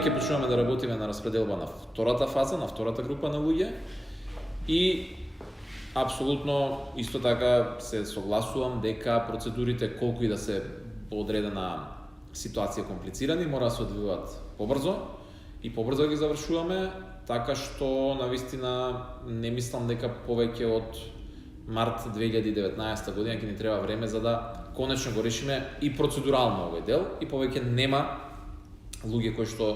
веќе почнуваме да работиме на распределба на втората фаза, на втората група на луѓе и апсолутно исто така се согласувам дека процедурите колку и да се по одредена ситуација комплицирани мора да се одвиваат побрзо и побрзо ги завршуваме, така што навистина не мислам дека повеќе од март 2019 година ќе ни треба време за да конечно го решиме и процедурално овој дел и повеќе нема луѓе кои што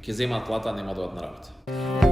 ќе земаат плата, нема да одат на работа.